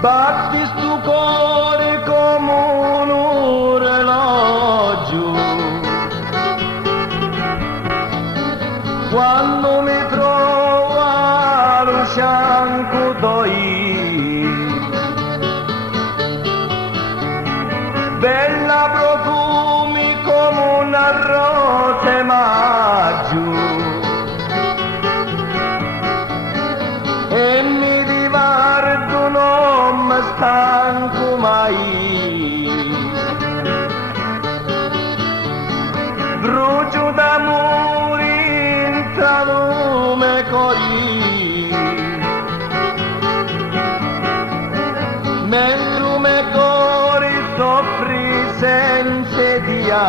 Batti stu cuore come un orologio quando mi trovo allo fianco tuoi. Bella profumi come una rosa maggio e mi rivardo non mi stanco mai. Brucio d'amore tra lume cori mentre me cori soffri senza dia.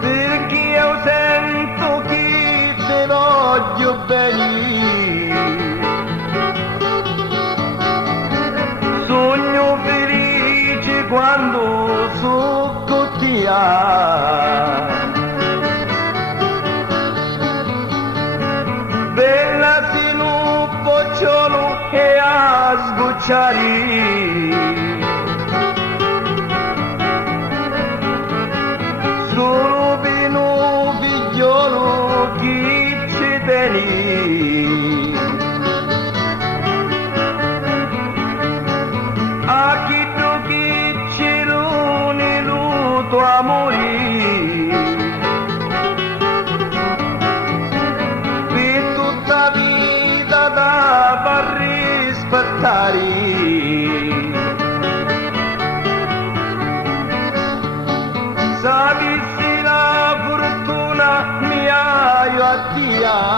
Perché io sento che ti voglio bene. Sogno felice quando so con te. Bella sino un bocciolo e a sbucciare. Solo per un figliolo che ci tieni. A chi tu che ci l'uni luto amore. Per tutta vita da far rispettare. Sapessi la fortuna mia io a Dio.